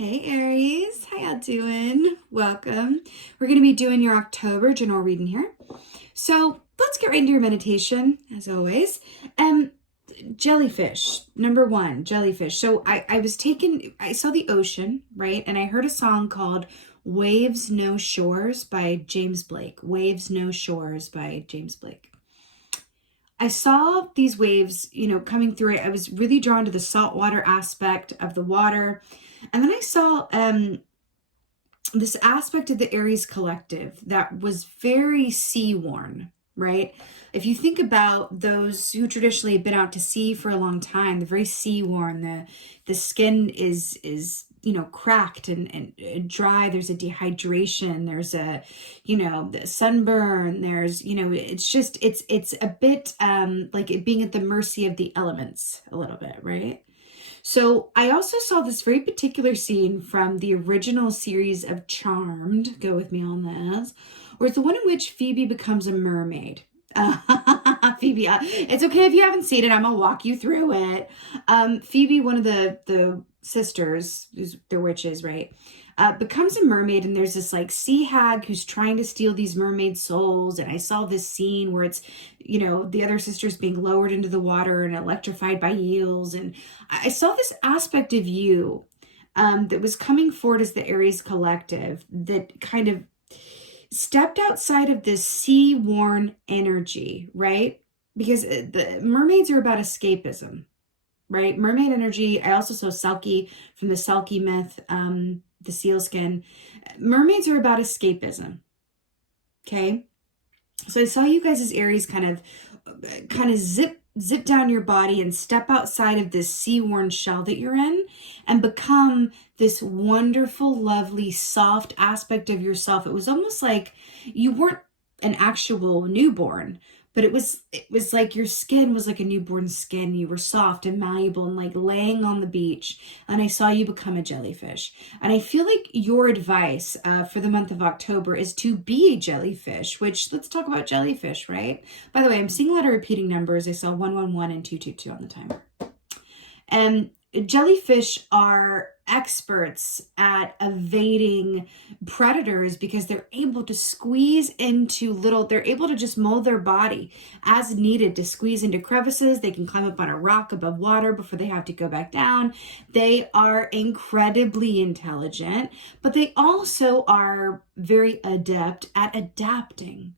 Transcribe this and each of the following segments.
Hey Aries, how y'all doing? Welcome. We're going to be doing your October general reading here. So let's get right into your meditation, as always. Jellyfish, number one, jellyfish. So I saw the ocean, right? And I heard a song called Waves No Shores by James Blake. Waves No Shores by James Blake. I saw these waves, coming through it. I was really drawn to the saltwater aspect of the water. And then I saw this aspect of the Aries collective that was very sea-worn, right? If you think about those who traditionally have been out to sea for a long time, they're very sea-worn. The skin is cracked and dry. There's a dehydration. There's the sunburn. There's, it's a bit like it being at the mercy of the elements a little bit, right? So I also saw this very particular scene from the original series of Charmed. Go with me on this. Or it's the one in which Phoebe becomes a mermaid. Phoebe, it's okay if you haven't seen it. I'm gonna walk you through it. Phoebe, one of the sisters, they're witches, right? Becomes a mermaid, and there's this like sea hag who's trying to steal these mermaid souls. And I saw this scene where it's, the other sisters being lowered into the water and electrified by eels. And I saw this aspect of you that was coming forward as the Aries collective that kind of stepped outside of this sea-worn energy, right? Because the mermaids are about escapism, right? Mermaid energy. I also saw Selkie from the Selkie myth, the sealskin. Mermaids are about escapism. Okay. So I saw you guys as Aries kind of zip down your body and step outside of this sea-worn shell that you're in and become this wonderful, lovely, soft aspect of yourself. It was almost like you weren't an actual newborn, but it was like your skin was like a newborn skin. You were soft and malleable and like laying on the beach. And I saw you become a jellyfish. And I feel like your advice for the month of October is to be a jellyfish, which let's talk about jellyfish, right? By the way, I'm seeing a lot of repeating numbers. I saw 111 and 222 on the timer. And jellyfish are experts at evading predators because they're able to squeeze into they're able to just mold their body as needed to squeeze into crevices. They can climb up on a rock above water before they have to go back down. They are incredibly intelligent, but they also are very adept at adapting.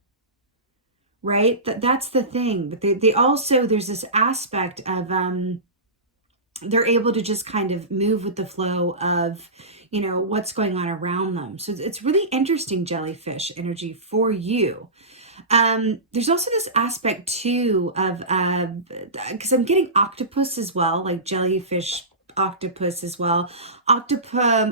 Right? That's the thing. But they also, there's this aspect of they're able to just kind of move with the flow of, what's going on around them. So it's really interesting jellyfish energy for you. There's also this aspect too of, because I'm getting octopus as well, like jellyfish, octopus as well. Octopuses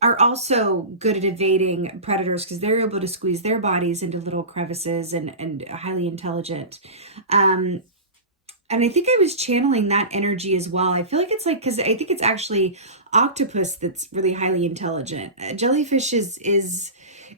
are also good at evading predators because they're able to squeeze their bodies into little crevices and highly intelligent. And I think I was channeling that energy as well. I feel like it's because I think it's actually octopus that's really highly intelligent. Jellyfish is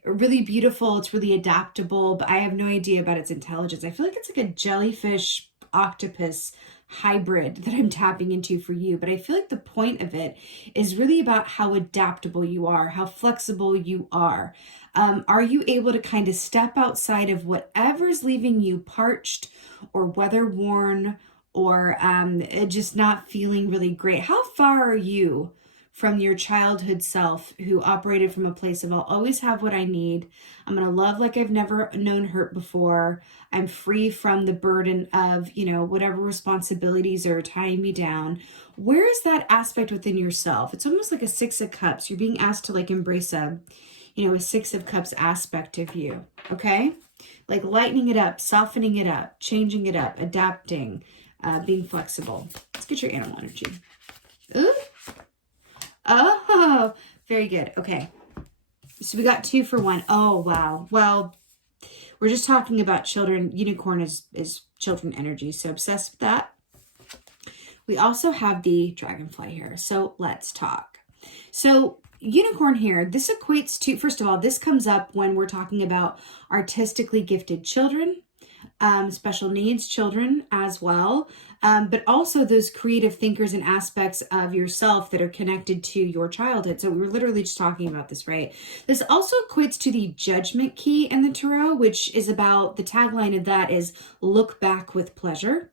really beautiful. It's really adaptable, but I have no idea about its intelligence. I feel like it's like a jellyfish octopus hybrid that I'm tapping into for you. But I feel like the point of it is really about how adaptable you are, how flexible you are. Are you able to kind of step outside of whatever's leaving you parched or weather worn or just not feeling really great? How far are you from your childhood self who operated from a place of I'll always have what I need. I'm going to love like I've never known hurt before. I'm free from the burden of, whatever responsibilities are tying me down. Where is that aspect within yourself? It's almost like a 6 of Cups. You're being asked to like embrace a 6 of Cups aspect of you. Okay. Like lightening it up, softening it up, changing it up, adapting, being flexible. Let's get your animal energy. Ooh. Oh, very good. Okay. So we got 2 for 1. Oh, wow. Well, we're just talking about children. Unicorn is children energy. So obsessed with that. We also have the dragonfly here. So let's talk. So unicorn here, this equates to, first of all, this comes up when we're talking about artistically gifted children. special needs children as well, but also those creative thinkers and aspects of yourself that are connected to your childhood. So we're literally just talking about this, right? This also equates to the judgment key in the tarot, which is about, the tagline of that is look back with pleasure.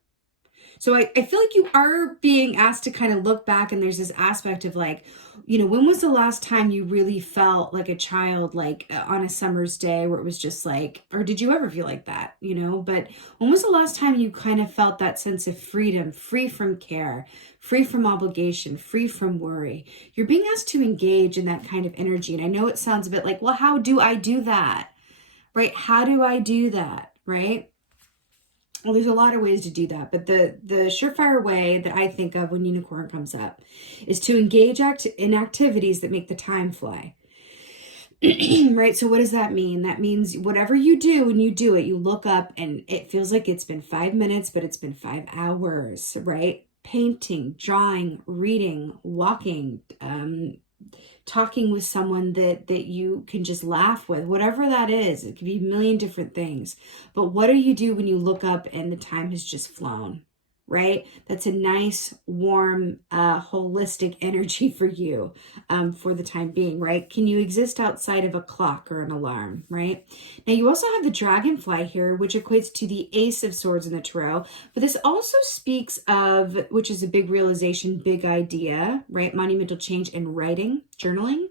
So I feel like you are being asked to kind of look back, and there's this aspect of like, when was the last time you really felt like a child, like on a summer's day where it was just like, or did you ever feel like that, but when was the last time you kind of felt that sense of freedom, free from care, free from obligation, free from worry? You're being asked to engage in that kind of energy. And I know it sounds a bit like, well, how do I do that? Right? How do I do that? Right? Well, there's a lot of ways to do that, but the surefire way that I think of when unicorn comes up is to engage in activities that make the time fly. Right? So what does that mean? That means whatever you do, when you do it, you look up and it feels like it's been 5 minutes, but it's been 5 hours, right? Painting, drawing, reading, walking, talking with someone that you can just laugh with, whatever that is. It could be a million different things. But what do you do when you look up and the time has just flown, right? That's a nice, warm, holistic energy for you for the time being, right? Can you exist outside of a clock or an alarm, right? Now, you also have the dragonfly here, which equates to the Ace of Swords in the tarot. But this also speaks of, which is a big realization, big idea, right? Monumental change in writing, journaling,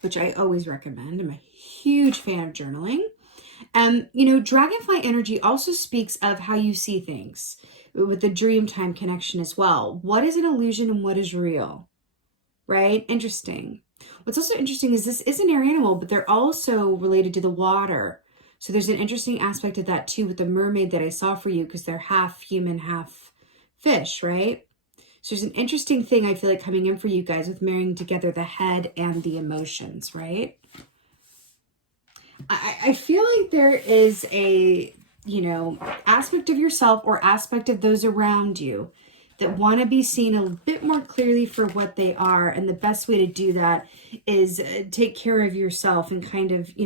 which I always recommend. I'm a huge fan of journaling. Dragonfly energy also speaks of how you see things with the dream time connection as well. What is an illusion and what is real, right? Interesting. What's also interesting is this is an air animal, but they're also related to the water. So there's an interesting aspect of that too with the mermaid that I saw for you, because they're half human, half fish, right? So there's an interesting thing I feel like coming in for you guys with marrying together the head and the emotions, right? I feel like there is a, aspect of yourself or aspect of those around you that want to be seen a bit more clearly for what they are. And the best way to do that is take care of yourself and kind of,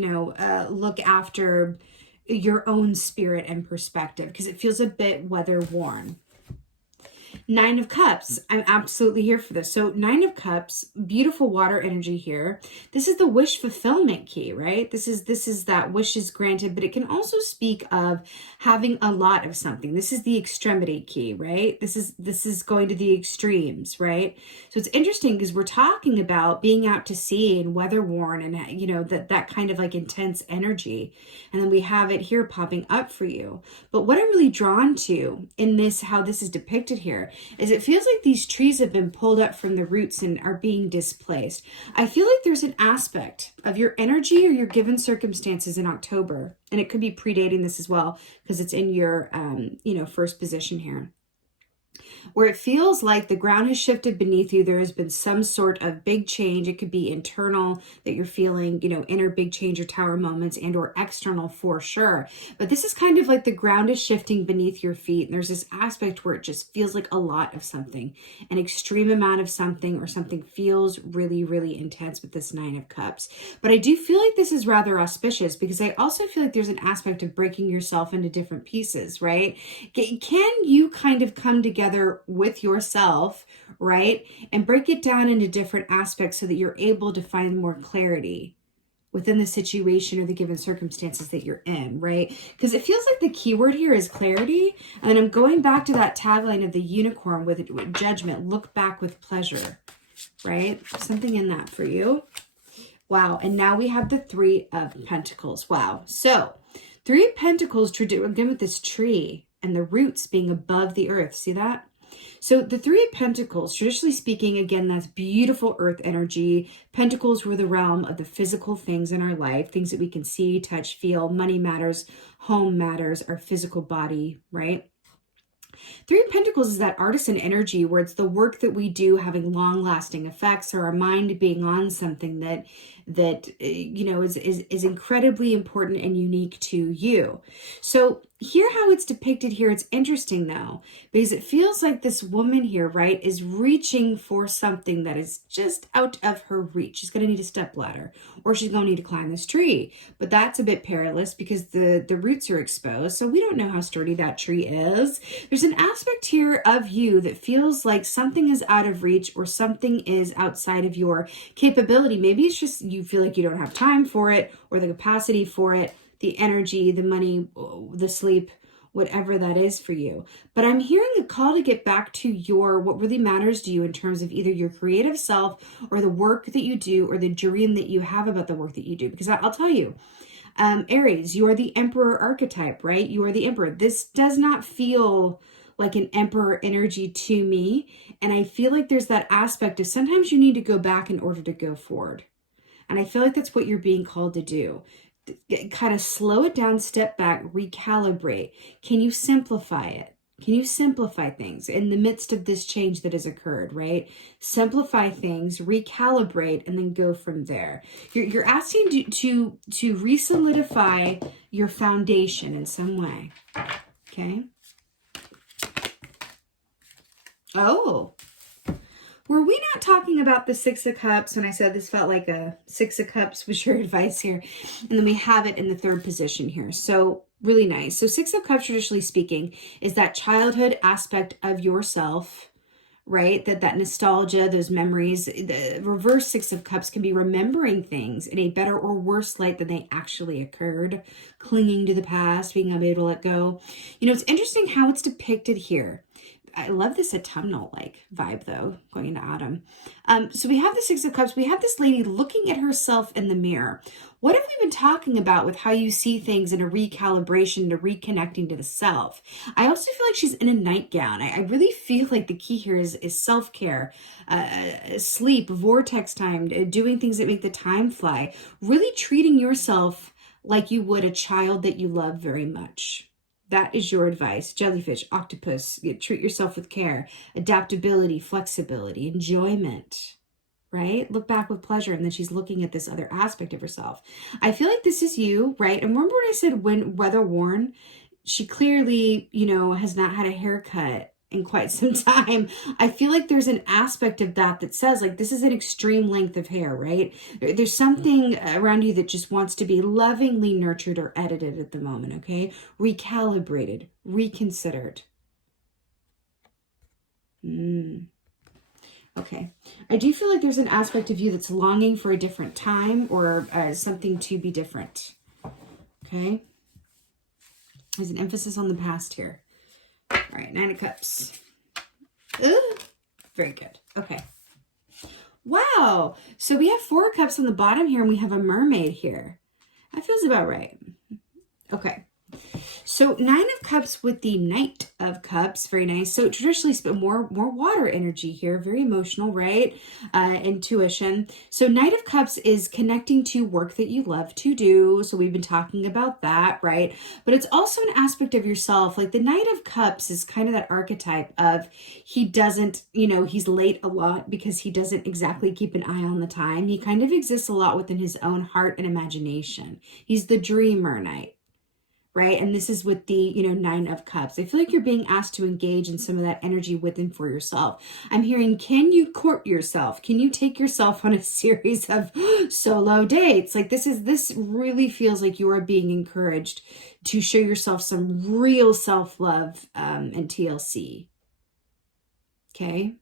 look after your own spirit and perspective, because it feels a bit weather worn. 9 of Cups. I'm absolutely here for this. So 9 of Cups, beautiful water energy here. This is the wish fulfillment key, right? This is that wish is granted, but it can also speak of having a lot of something. This is the extremity key, right? This is going to the extremes, right? So it's interesting because we're talking about being out to sea and weather worn and, that kind of like intense energy. And then we have it here popping up for you. But what I'm really drawn to in this, how this is depicted here, is it feels like these trees have been pulled up from the roots and are being displaced. I feel like there's an aspect of your energy or your given circumstances in October, and it could be predating this as well because it's in your, first position here, where it feels like the ground has shifted beneath you. There has been some sort of big change. It could be internal that you're feeling, inner big change or tower moments, and or external for sure. But this is kind of like the ground is shifting beneath your feet. And there's this aspect where it just feels like a lot of something, an extreme amount of something, or something feels really, really intense with this 9 of Cups. But I do feel like this is rather auspicious because I also feel like there's an aspect of breaking yourself into different pieces, right? Can you kind of come together with yourself, right? And break it down into different aspects so that you're able to find more clarity within the situation or the given circumstances that you're in, right? Because it feels like the keyword here is clarity. And then I'm going back to that tagline of the unicorn with judgment, look back with pleasure, right? Something in that for you. Wow. And now we have the 3 of Pentacles. Wow. So 3 of Pentacles, again with this tree and the roots being above the earth. See that? So the 3 of Pentacles, traditionally speaking, again, that's beautiful earth energy. Pentacles were the realm of the physical things in our life, things that we can see, touch, feel. Money matters, home matters, our physical body, right? 3 of Pentacles is that artisan energy where it's the work that we do having long-lasting effects, or our mind being on something that that, is incredibly important and unique to you. So hear how it's depicted here. It's interesting though, because it feels like this woman here, right, is reaching for something that is just out of her reach. She's going to need a step ladder, or she's going to need to climb this tree. But that's a bit perilous because the roots are exposed. So we don't know how sturdy that tree is. There's an aspect here of you that feels like something is out of reach or something is outside of your capability. Maybe it's just you feel like you don't have time for it or the capacity for it, the energy, the money, the sleep, whatever that is for you. But I'm hearing a call to get back to what really matters to you in terms of either your creative self or the work that you do or the dream that you have about the work that you do. Because I'll tell you, Aries, you are the emperor archetype, right? You are the emperor. This does not feel like an emperor energy to me. And I feel like there's that aspect of sometimes you need to go back in order to go forward. And I feel like that's what you're being called to do. Kind of slow it down, step back, recalibrate. Can you simplify it? Can you simplify things in the midst of this change that has occurred, right? Simplify things, recalibrate, and then go from there. You're asking to re-solidify your foundation in some way, okay? Oh, were we not talking about the Six of Cups when I said this felt like a Six of Cups was your advice here? And then we have it in the third position here. So really nice. So Six of Cups, traditionally speaking, is that childhood aspect of yourself, right? That nostalgia, those memories. The reverse Six of Cups can be remembering things in a better or worse light than they actually occurred, clinging to the past, being unable to let go. It's interesting how it's depicted here. I love this autumnal-like vibe, though, going into autumn. So we have the Six of Cups. We have this lady looking at herself in the mirror. What have we been talking about with how you see things in a recalibration, to reconnecting to the self? I also feel like she's in a nightgown. I really feel like the key here is self-care, sleep, vortex time, doing things that make the time fly, really treating yourself like you would a child that you love very much. That is your advice. Jellyfish, octopus, treat yourself with care, adaptability, flexibility, enjoyment, right? Look back with pleasure. And then she's looking at this other aspect of herself. I feel like this is you, right? And remember when I said when weather worn, she clearly, has not had a haircut in quite some time. I feel like there's an aspect of that says like this is an extreme length of hair, right? There's something around you that just wants to be lovingly nurtured or edited at the moment, okay? Recalibrated, reconsidered. Okay. I do feel like there's an aspect of you that's longing for a different time or something to be different. Okay. There's an emphasis on the past here. All right, Nine of Cups. Ooh, very good. Okay. Wow. So we have Four of Cups on the bottom here, and we have a mermaid here. That feels about right. Okay. So Nine of Cups with the Knight of Cups, very nice. So traditionally, more water energy here, very emotional, right? Intuition. So Knight of Cups is connecting to work that you love to do. So we've been talking about that, right? But it's also an aspect of yourself. Like the Knight of Cups is kind of that archetype of he doesn't, he's late a lot because he doesn't exactly keep an eye on the time. He kind of exists a lot within his own heart and imagination. He's the dreamer knight. Right? And this is with the, Nine of Cups. I feel like you're being asked to engage in some of that energy within for yourself. I'm hearing, can you court yourself? Can you take yourself on a series of solo dates? Like this really feels like you are being encouraged to show yourself some real self-love and TLC. Okay?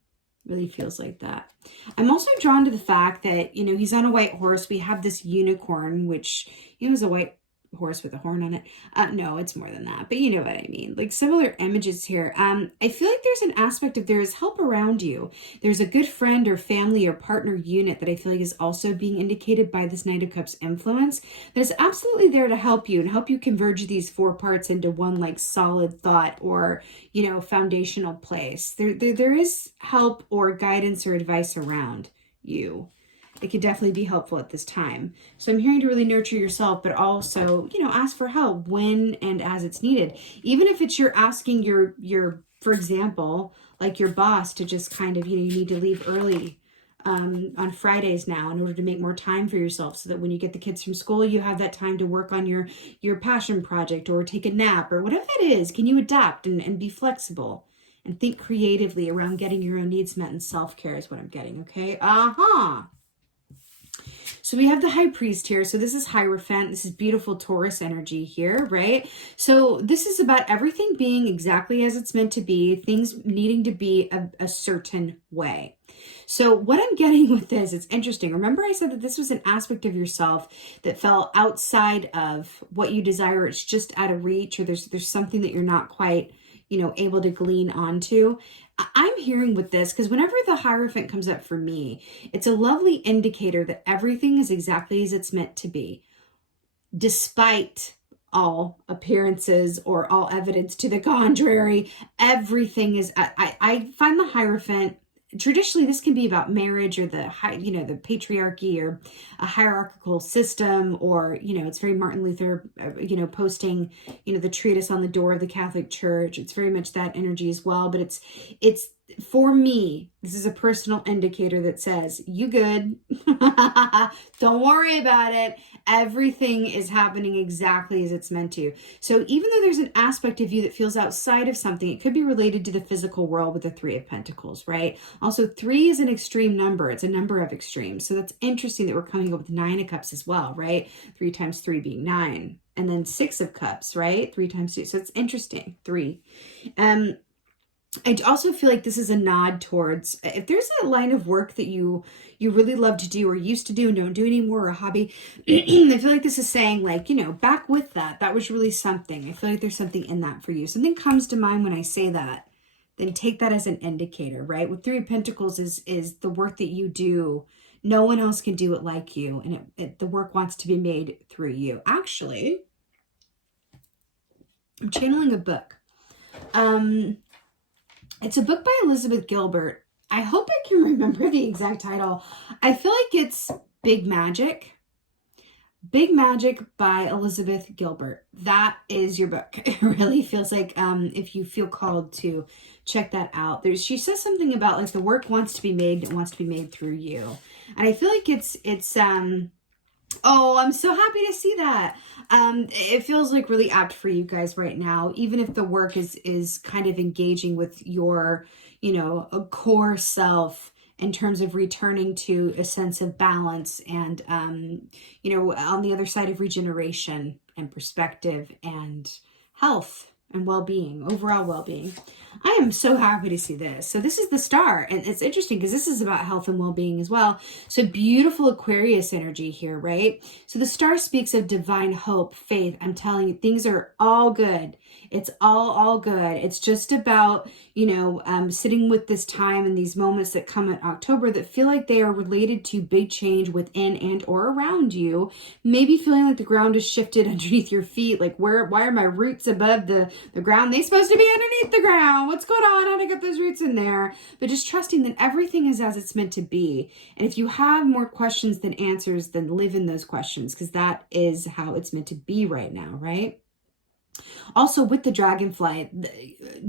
Really feels like that. I'm also drawn to the fact that, he's on a white horse. We have this unicorn, which, is a white horse with a horn on it. No, it's more than that, but you know what I mean. Like similar images here. I feel like there's an aspect of there is help around you. There's a good friend or family or partner unit that I feel like is also being indicated by this Knight of Cups influence that is absolutely there to help you and help you converge these four parts into one like solid thought or, foundational place. There is help or guidance or advice around you. It could definitely be helpful at this time. So I'm hearing to really nurture yourself, but also, ask for help when and as it's needed. Even if it's you're asking your, for example, like your boss to just kind of, you need to leave early on Fridays now in order to make more time for yourself, so that when you get the kids from school, you have that time to work on your passion project or take a nap or whatever that is. Can you adapt and be flexible and think creatively around getting your own needs met, and self-care is what I'm getting, okay? So we have the high priest here. So this is hierophant. This is beautiful Taurus energy here, right? So this is about everything being exactly as it's meant to be, things needing to be a certain way. So what I'm getting with this, it's interesting. Remember I said that this was an aspect of yourself that fell outside of what you desire. It's just out of reach, or there's something that you're not quite, able to glean onto. I'm hearing with this, because whenever the hierophant comes up for me, it's a lovely indicator that everything is exactly as it's meant to be, despite all appearances or all evidence to the contrary. Everything is, I find the hierophant, traditionally this can be about marriage or the patriarchy or a hierarchical system, or it's very Martin Luther posting the treatise on the door of the Catholic Church. It's very much that energy as well. But it's for me, this is a personal indicator that says, you good. Don't worry about it. Everything is happening exactly as it's meant to. So even though there's an aspect of you that feels outside of something, it could be related to the physical world with the 3 of Pentacles, right? Also, 3 is an extreme number. It's a number of extremes. So that's interesting that we're coming up with 9 of Cups as well, right? 3 times 3 being 9. And then 6 of Cups, right? 3 times 2. So it's interesting. 3. I also feel like this is a nod towards, if there's a line of work that you really love to do or used to do and don't do anymore, or a hobby, I feel like this is saying, like, back with that. That was really something. I feel like there's something in that for you. Something comes to mind when I say that, then take that as an indicator, right? With 3 of Pentacles is the work that you do. No one else can do it like you. And the work wants to be made through you. Actually, I'm channeling a book. It's a book by Elizabeth Gilbert. I hope I can remember the exact title. I feel like it's Big Magic. Big Magic by Elizabeth Gilbert. That is your book. It really feels like, if you feel called to check that out. She says something about, like, the work wants to be made, it wants to be made through you. And I feel like it's oh, I'm so happy to see that. It feels like really apt for you guys right now, even if the work is kind of engaging with your, a core self in terms of returning to a sense of balance and, on the other side of regeneration and perspective and health and well-being, overall well-being. I am so happy to see this. So this is the star, and it's interesting because this is about health and well-being as well. So beautiful Aquarius energy here, right? So the star speaks of divine hope, faith. I'm telling you, things are all good. It's all good. It's just about, sitting with this time and these moments that come in October that feel like they are related to big change within and or around you. Maybe feeling like the ground is shifted underneath your feet. Like, why are my roots above the ground? They're supposed to be underneath the ground. What's going on? How to get those roots in there? But just trusting that everything is as it's meant to be. And if you have more questions than answers, then live in those questions, because that is how it's meant to be right now, right? Also, with the dragonfly,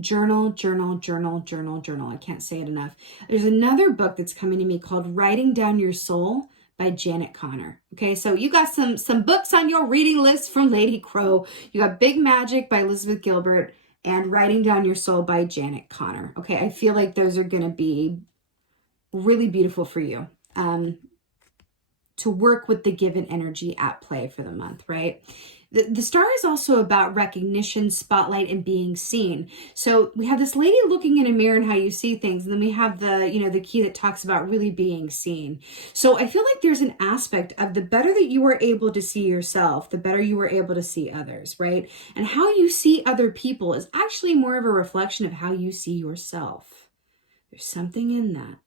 journal. I can't say it enough. There's another book that's coming to me called Writing Down Your Soul by Janet Connor. Okay, so you got some books on your reading list from Lady Crow. You got Big Magic by Elizabeth Gilbert and Writing Down Your Soul by Janet Connor. Okay, I feel like those are going to be really beautiful for you to work with the given energy at play for the month, right? The star is also about recognition, spotlight, and being seen. So we have this lady looking in a mirror and how you see things. And then we have the key that talks about really being seen. So I feel like there's an aspect of the better that you are able to see yourself, the better you are able to see others, right? And how you see other people is actually more of a reflection of how you see yourself. There's something in that.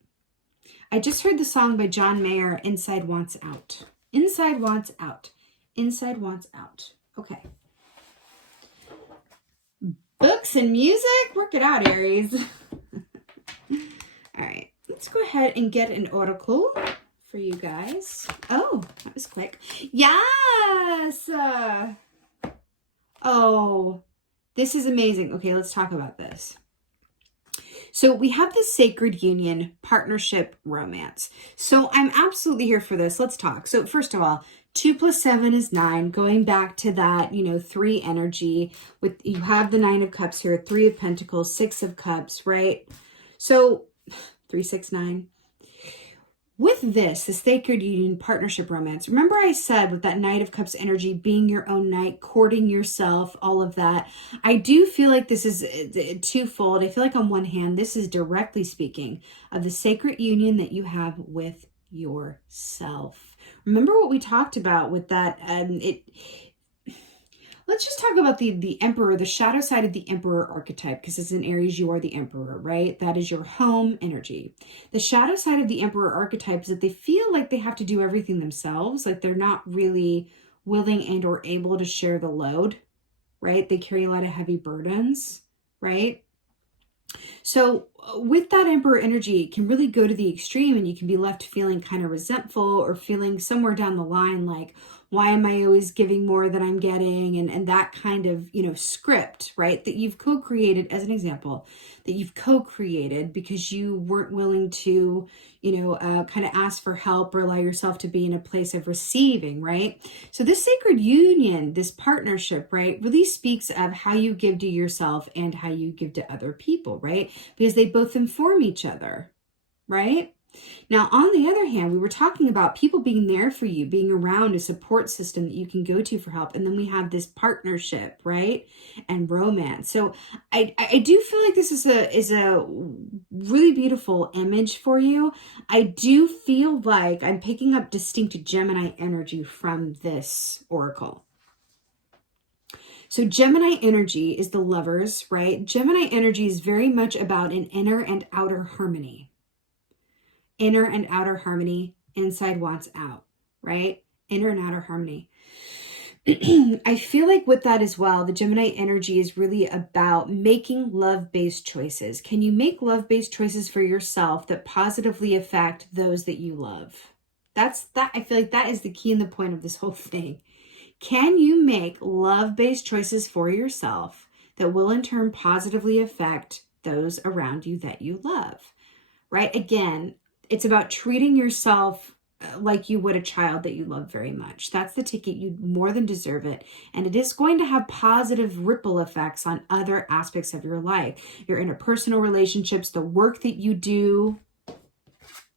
I just heard the song by John Mayer, Inside Wants Out. Inside Wants Out. Inside Wants Out. Okay. Books and music. Work it out, Aries. All right. Let's go ahead and get an oracle for you guys. Oh, that was quick. Yes. Oh, this is amazing. Okay, let's talk about this. So we have the sacred union, partnership, romance. So I'm absolutely here for this. Let's talk. So first of all, 2 plus 7 is 9. Going back to that, 3 energy. With you have the 9 of cups here, 3 of pentacles, 6 of cups, right? So 3, 6, 9. With this, the sacred union, partnership, romance, remember I said with that Knight of Cups energy, being your own knight, courting yourself, all of that. I do feel like this is twofold. I feel like on one hand, this is directly speaking of the sacred union that you have with yourself. Remember what we talked about with that, let's just talk about the emperor, the shadow side of the emperor archetype, because as an Aries, you are the emperor, right? That is your home energy. The shadow side of the emperor archetype is that they feel like they have to do everything themselves, like they're not really willing and or able to share the load, right? They carry a lot of heavy burdens, right? So with that emperor energy, it can really go to the extreme and you can be left feeling kind of resentful or feeling somewhere down the line like, why am I always giving more than I'm getting? And that kind of, script, right? That you've co-created, as an example, that you've co-created because you weren't willing to, kind of ask for help or allow yourself to be in a place of receiving, right? So this sacred union, this partnership, right, really speaks of how you give to yourself and how you give to other people, right? Because they both inform each other, right? Now, on the other hand, we were talking about people being there for you, being around a support system that you can go to for help. And then we have this partnership, right? And romance. So I do feel like this is a really beautiful image for you. I do feel like I'm picking up distinct Gemini energy from this oracle. So Gemini energy is the lovers, right? Gemini energy is very much about an inner and outer harmony. Inner and outer harmony, inside wants out, right? Inner and outer harmony. I feel like with that as well, the Gemini energy is really about making love-based choices. Can you make love-based choices for yourself that positively affect those that you love? I feel like that is the key and the point of this whole thing. Can you make love-based choices for yourself that will in turn positively affect those around you that you love, right? Again, it's about treating yourself like you would a child that you love very much. That's the ticket. You more than deserve it. And it is going to have positive ripple effects on other aspects of your life. Your interpersonal relationships, the work that you do,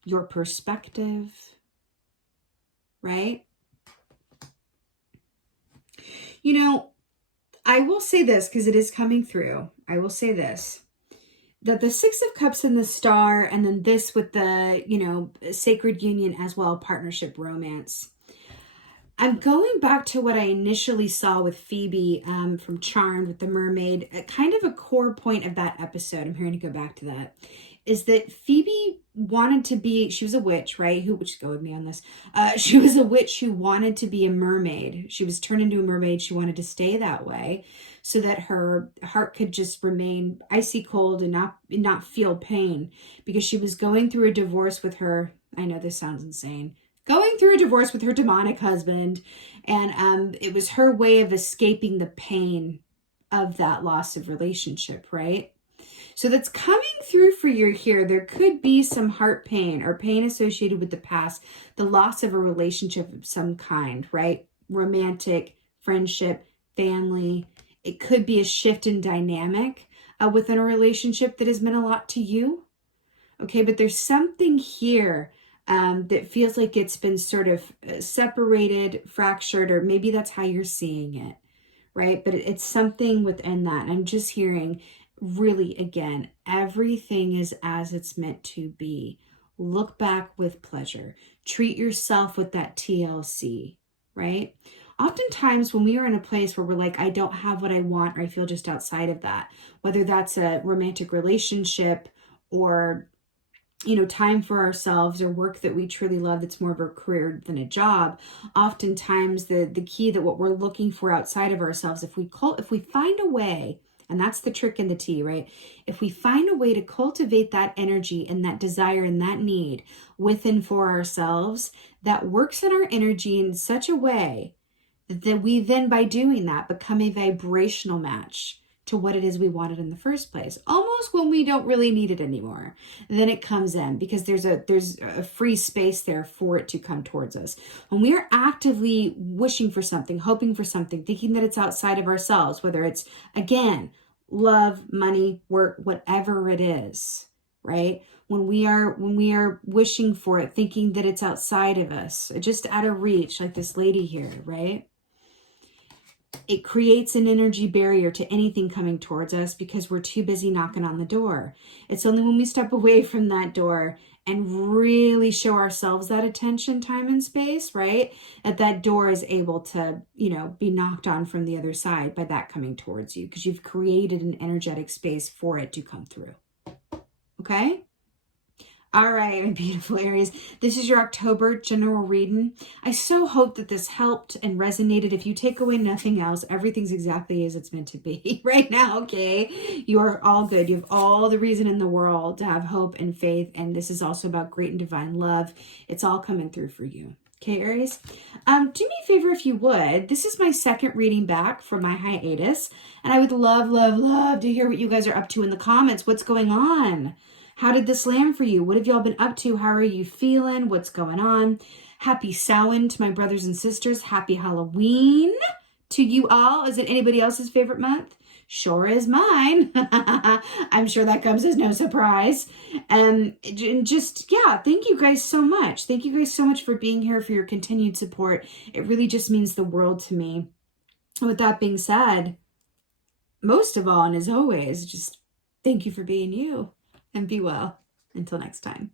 your perspective, right? I will say this because it is coming through. I will say this. That the 6 of Cups and the Star, and then this with the, sacred union as well, partnership, romance. I'm going back to what I initially saw with Phoebe from Charmed with the mermaid. Kind of a core point of that episode, I'm hearing to go back to that, is that Phoebe wanted to be, she was a witch, right? Which go with me on this. She was a witch who wanted to be a mermaid. She was turned into a mermaid. She wanted to stay that way so that her heart could just remain icy cold and not feel pain, because she was going through a divorce with her. I know this sounds insane. Going through a divorce with her demonic husband. And it was her way of escaping the pain of that loss of relationship, right? So that's coming through for you here. There could be some heart pain or pain associated with the past, the loss of a relationship of some kind, right? Romantic, friendship, family. It could be a shift in dynamic within a relationship that has meant a lot to you. Okay, but there's something here that feels like it's been sort of separated, fractured, or maybe that's how you're seeing it, right? But it's something within that. I'm just hearing, really, again, everything is as it's meant to be. Look back with pleasure. Treat yourself with that TLC, right? Oftentimes when we are in a place where we're like, I don't have what I want, or I feel just outside of that, whether that's a romantic relationship or, time for ourselves or work that we truly love that's more of a career than a job, oftentimes the key that what we're looking for outside of ourselves, if we find a way, and that's the trick in the tea, right? If we find a way to cultivate that energy and that desire and that need within for ourselves, that works in our energy in such a way that we then, by doing that, become a vibrational match to what it is we wanted in the first place. Almost when we don't really need it anymore, then it comes in because there's a free space there for it to come towards us. When we are actively wishing for something, hoping for something, thinking that it's outside of ourselves, whether it's, again, love, money, work, whatever it is, right? When we are wishing for it, thinking that it's outside of us, just out of reach, like this lady here, right? It creates an energy barrier to anything coming towards us because we're too busy knocking on the door. It's only when we step away from that door and really show ourselves that attention, time, and space, right? That door is able to, be knocked on from the other side by that coming towards you because you've created an energetic space for it to come through. Okay? All right, my beautiful Aries, this is your October general reading. I so hope that this helped and resonated. If you take away nothing else, everything's exactly as it's meant to be right now, okay? You are all good. You have all the reason in the world to have hope and faith, and this is also about great and divine love. It's all coming through for you. Okay, Aries? Do me a favor if you would. This is my second reading back from my hiatus, and I would love, love, love to hear what you guys are up to in the comments. What's going on? How did this land for you? What have y'all been up to? How are you feeling? What's going on? Happy Samhain to my brothers and sisters. Happy Halloween to you all. Is it anybody else's favorite month? Sure is mine. I'm sure that comes as no surprise. And just, thank you guys so much. Thank you guys so much for being here, for your continued support. It really just means the world to me. With that being said, most of all, and as always, just thank you for being you. And be well. Until next time.